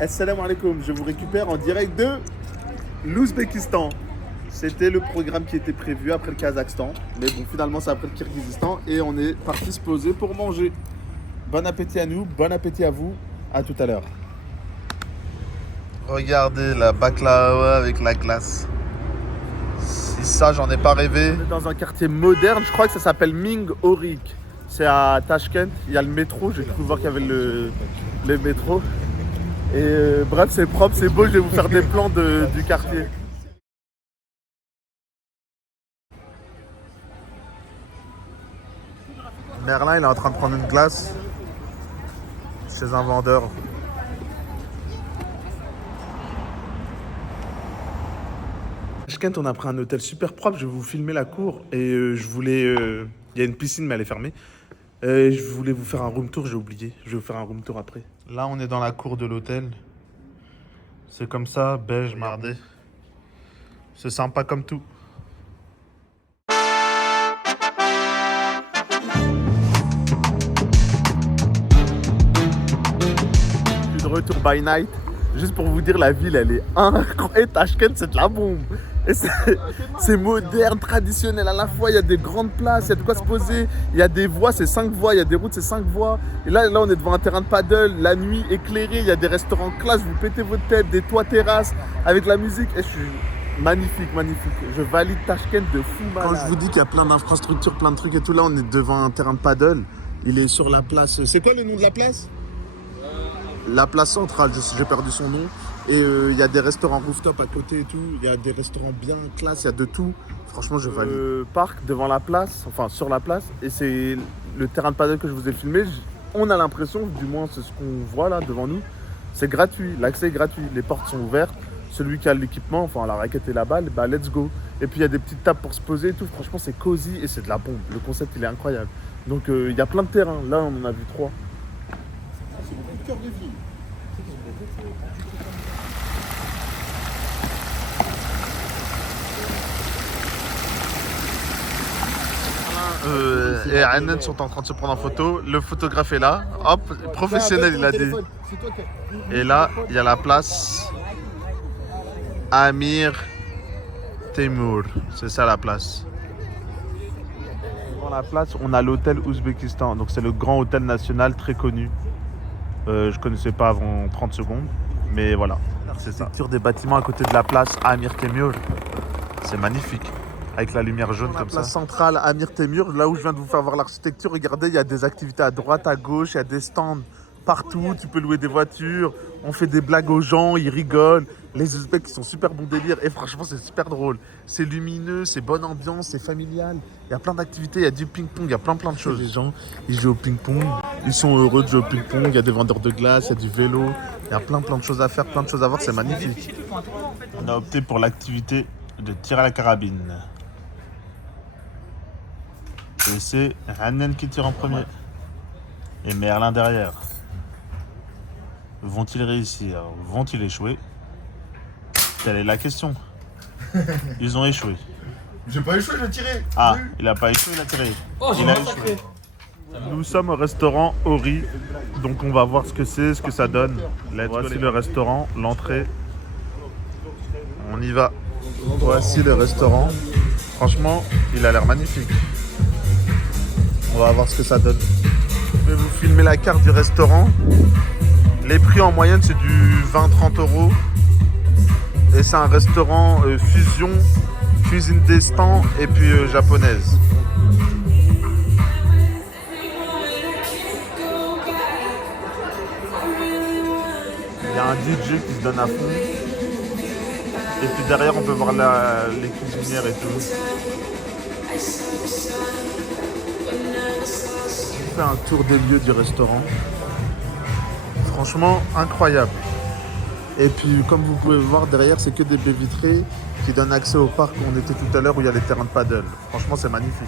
Assalamu alaikum, je vous récupère en direct de l'Ouzbékistan. C'était le programme qui était prévu après le Kazakhstan. Mais bon, finalement, c'est après le Kirghizistan. Et on est parti se poser pour manger. Bon appétit à nous, bon appétit à vous. À tout à l'heure. Regardez la baklava avec la glace. Si ça, j'en ai pas rêvé. On est dans un quartier moderne, je crois que ça s'appelle Ming Orik. C'est à Tashkent, il y a le métro, j'ai cru voir qu'il y avait le métro. Et bref, c'est propre, c'est beau, je vais vous faire des plans du quartier. Merlin, il est en train de prendre une glace chez un vendeur. Tashkent, on a pris un hôtel super propre, je vais vous filmer la cour. Et je voulais... il y a une piscine, mais elle est fermée. Je voulais vous faire un room tour, j'ai oublié. Je vais vous faire un room tour après. Là, on est dans la cour de l'hôtel. C'est comme ça, beige, regardez. C'est sympa comme tout. Je suis de retour by night. Juste pour vous dire, la ville, elle est incroyable. Et Tashkent, c'est de la bombe. Et c'est moderne, traditionnel à la fois. Il y a des grandes places, il y a de quoi se poser. Il y a des voies, c'est 5 voies. Il y a des routes, c'est 5 voies. Et là, on est devant un terrain de paddle. La nuit éclairée, il y a des restaurants classe. Vous pétez votre tête, des toits terrasses avec la musique. Et je suis magnifique, magnifique. Je valide Tashkent de fou malade. Quand je vous dis qu'il y a plein d'infrastructures, plein de trucs et tout, là, on est devant un terrain de paddle. Il est sur la place. C'est quoi le nom de la place? La place centrale, j'ai perdu son nom. Et il y a des restaurants rooftop à côté et tout. Il y a des restaurants bien classe, il y a de tout. Franchement, je valide. Parc devant la place, enfin sur la place. Et c'est le terrain de paddle que je vous ai filmé. On a l'impression, du moins c'est ce qu'on voit là devant nous, c'est gratuit. L'accès est gratuit. Les portes sont ouvertes. Celui qui a l'équipement, enfin la raquette et la balle, bah let's go. Et puis il y a des petites tables pour se poser et tout. Franchement, c'est cosy et c'est de la bombe. Le concept, il est incroyable. Donc il y a plein de terrains. Là, on en a vu 3. C'est mon coup de cœur de ville. Et Annen sont en train de se prendre en photo. Le photographe est là. Hop, professionnel, il a dit. Et là, il y a la place Amir Temur. C'est ça la place. Dans la place, on a l'hôtel Ouzbékistan. Donc c'est le grand hôtel national très connu. Je connaissais pas avant 30 secondes. Mais voilà. C'est ça. L'architecture des bâtiments à côté de la place Amir Temur. C'est magnifique. Avec la lumière jaune comme ça. La place centrale Amir Temur, là où je viens de vous faire voir l'architecture, regardez, il y a des activités à droite, à gauche, il y a des stands partout, tu peux louer des voitures, on fait des blagues aux gens, ils rigolent. Les Ouzbeks, ils sont super bon délire et franchement, c'est super drôle. C'est lumineux, c'est bonne ambiance, c'est familial. Il y a plein d'activités, il y a du ping-pong, il y a plein de choses. Les gens, ils jouent au ping-pong, ils sont heureux de jouer au ping-pong, il y a des vendeurs de glace, il y a du vélo, il y a plein de choses à faire, plein de choses à voir, c'est magnifique. On a opté pour l'activité de tir à la carabine. Et c'est Annen qui tire en premier. Et Merlin derrière. Vont-ils réussir? Vont-ils échouer? Telle est la question. Ils ont échoué. J'ai pas échoué, j'ai tiré. Ah, il a pas échoué, il a tiré. Oh, il a échoué. Nous sommes au restaurant Ori. Donc on va voir ce que c'est, ce que ça donne. Voici le restaurant, l'entrée. On y va. Voici le restaurant. Franchement, il a l'air magnifique. On va voir ce que ça donne. Je vais vous filmer la carte du restaurant. Les prix en moyenne, c'est du 20-30 €. Et c'est un restaurant fusion, cuisine d'Estan et puis japonaise. Il y a un DJ qui se donne à fond. Et puis derrière, on peut voir les cuisinières et tout. Un tour des lieux du restaurant. Franchement, incroyable. Et puis, comme vous pouvez voir, derrière, c'est que des baies vitrées qui donnent accès au parc où on était tout à l'heure, où il y a les terrains de paddle. Franchement, c'est magnifique.